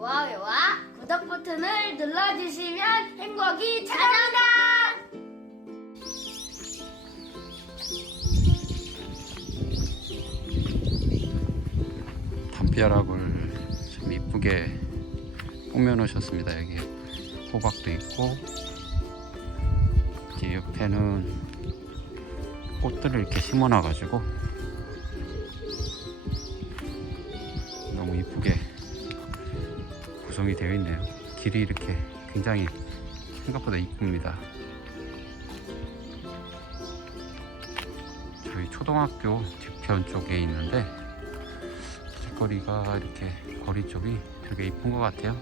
좋아요와 구독 버튼을 눌러주시면 행복이 찾아온다. 담벼락을 참 이쁘게 꾸며 놓으셨습니다. 여기 호박도 있고 이제 옆에는 꽃들을 이렇게 심어 놔 가지고 구성이 되어 있네요. 길이 이렇게 굉장히 생각보다 이쁩니다. 저희 초등학교 뒤편 쪽에 있는데 길거리가 이렇게 거리 쪽이 되게 이쁜 것 같아요.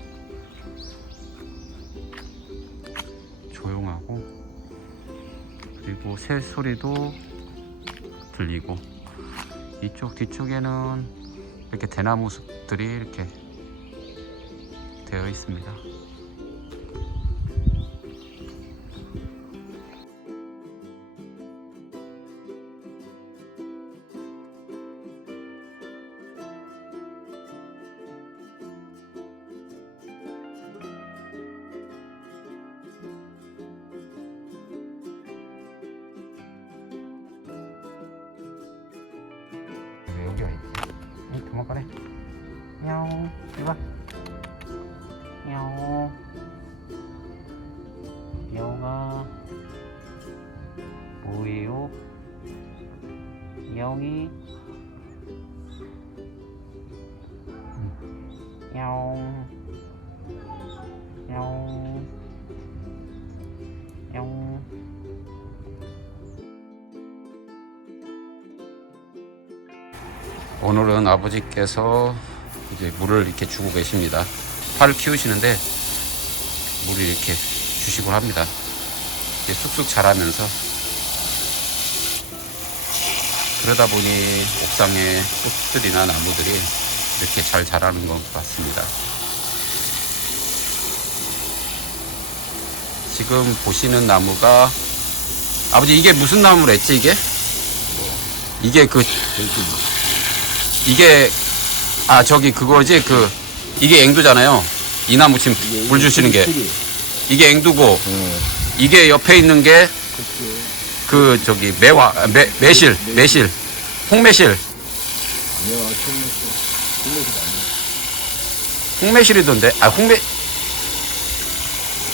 조용하고 그리고 새 소리도 들리고 이쪽 뒤쪽에는 이렇게 대나무 숲들이 이렇게 되어 있습니다. 왜 여기 와 있지? 응, 도망가래. 야옹, 와. 야옹. 야옹아. 뭐예요? 야옹이. 야옹. 오늘은 아버지께서 이제 물을 이렇게 주고 계십니다. 파를 키우시는데 물을 이렇게 주시곤 합니다. 쑥쑥 자라면서 그러다 보니 옥상에 꽃들이나 나무들이 이렇게 잘 자라는 것 같습니다. 지금 보시는 나무가 아버지 이게 무슨 나무로 했지 이게? 이게 그 이게 아 저기 그거지 그 이게 앵두잖아요. 이 나무 지금 물 주시는 게. 이게 앵두고 이게 옆에 있는 게 그 저기 매화 매 매실 매실. 홍매실. 홍매실이던데? 아 홍매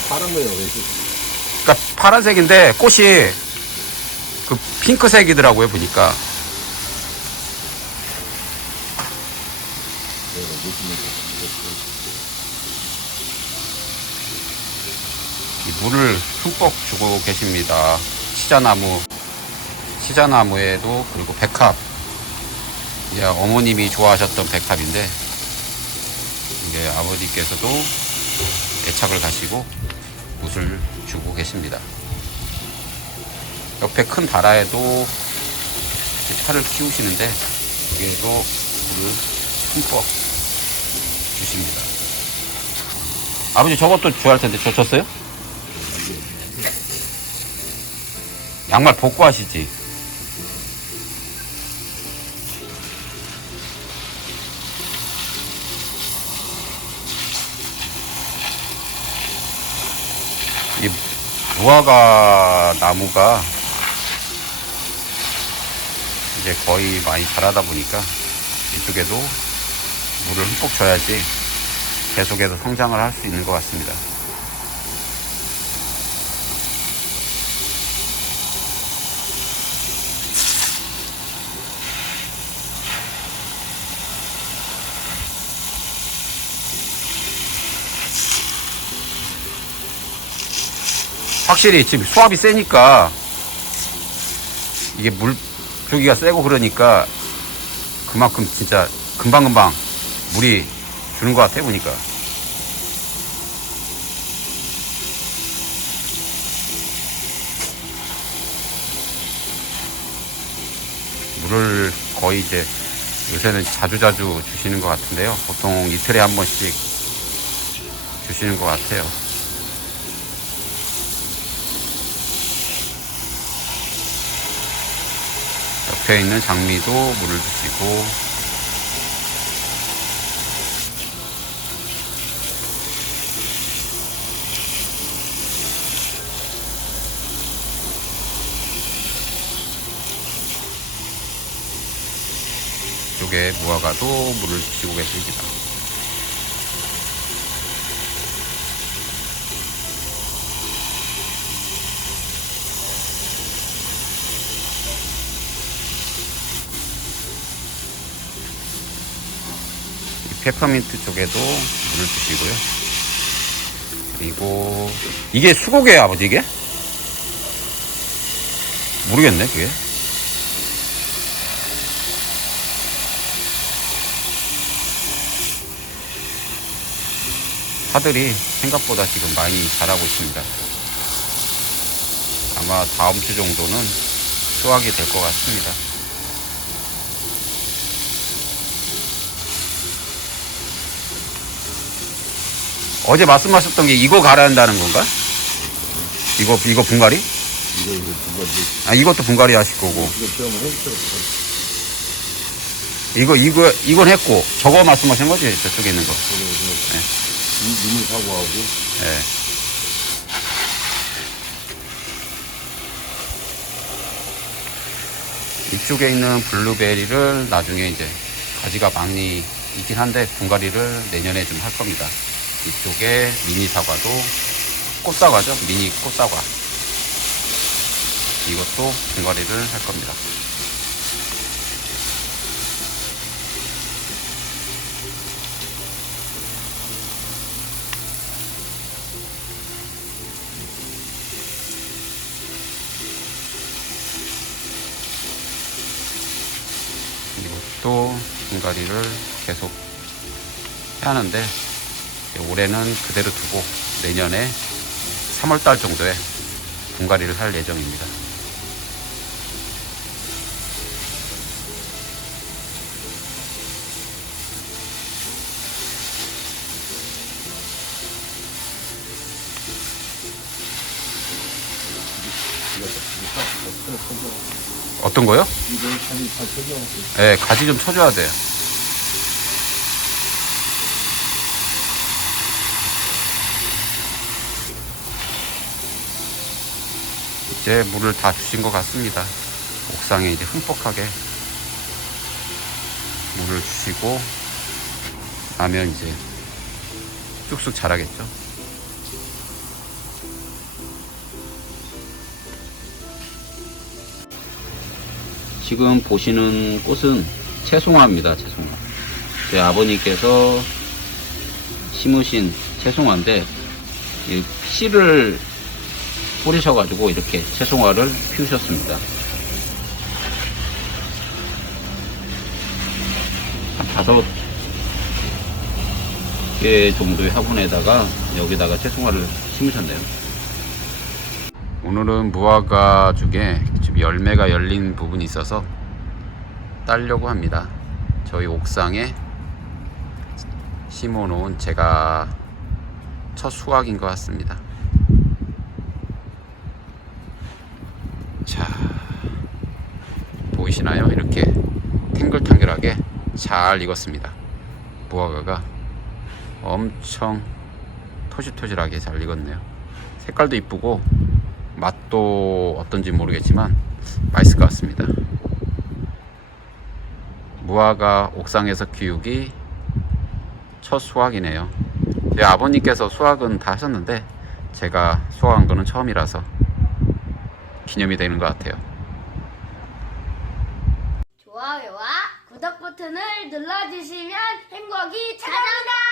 파란 거예요, 왜? 그러니까 파란색인데 꽃이 그 핑크색이더라고요 보니까. 이 물을 흠뻑 주고 계십니다. 시자나무, 시자나무에도 그리고 백합. 이제 어머님이 좋아하셨던 백합인데 이게 아버지께서도 애착을 가시고 물을 주고 계십니다. 옆에 큰 다라에도 파를 키우시는데 여기에도 물을 흠뻑 주십니다. 아버지 저것도 좋아할 텐데 저 줬어요? 양말 벗고 하시지. 이 무화과 나무가 이제 거의 많이 자라다 보니까 이쪽에도 물을 흠뻑 줘야지 계속해서 성장을 할 수 있는 것 같습니다. 확실히 지금 수압이 세니까 이게 물 표기가 세고 그러니까 그만큼 진짜 금방금방 물이 주는 것 같아 보니까. 물을 거의 이제 요새는 자주자주 주시는 것 같은데요. 보통 이틀에 한 번씩 주시는 것 같아요 옆에 있는 장미도 물을 주시고 이쪽에 무화과도 물을 주시고 계십니다. 페퍼민트 쪽에도 물을 주시고요. 그리고 이게 수국이에요, 아버지 이게? 모르겠네, 그게. 파들이 생각보다 지금 많이 자라고 있습니다. 아마 다음 주 정도는 수확이 될 것 같습니다. 어제 말씀하셨던 게 이거 갈아야 한다는 건가? 이거 이거 분갈이? 이거 이거 이거 아 이것도 분갈이 하실 거고 이거. 이거 이건 했고 저거 말씀하신 거지 저쪽에 있는 거. 이 눈을 사고하고 예. 이쪽에 있는 블루베리를 나중에 이제 가지가 많이 있긴 한데 분갈이를 내년에 좀 할 겁니다. 이쪽에 미니 사과도 꽃사과죠. 미니 꽃사과. 이것도 분갈이를 할 겁니다. 이것도 분갈이를 계속 하는데 올해는 그대로 두고 내년에 3월달 정도에 분갈이를 할 예정입니다. 어떤 거요? 예, 가지 좀 쳐줘야 돼요. 이제 물을 다 주신 것 같습니다. 옥상에 이제 흠뻑하게 물을 주시고 나면 이제 쑥쑥 자라겠죠. 지금 보시는 꽃은 채송화입니다. 채송화. 제 아버님께서 심으신 채송화인데 이 씨를 뿌리셔가지고 이렇게 채송화를 피우셨습니다. 한 다섯 개 정도의 화분에다가 여기다가 채송화를 심으셨네요. 오늘은 무화과 중에 지금 열매가 열린 부분이 있어서 따려고 합니다. 저희 옥상에 심어 놓은 제가 첫 수확인 것 같습니다. 자, 보이시나요? 이렇게 탱글탱글하게 잘 익었습니다. 무화과가 엄청 토실토실하게 잘 익었네요. 색깔도 이쁘고 맛도 어떤지 모르겠지만 맛있을 것 같습니다. 무화과 옥상에서 키우기 첫 수확이네요. 제 아버님께서 수확은 다 하셨는데 제가 수확한 거는 처음이라서 기념이 되는 것 같아요. 버튼을 눌러주시면 행복이 찾아온다.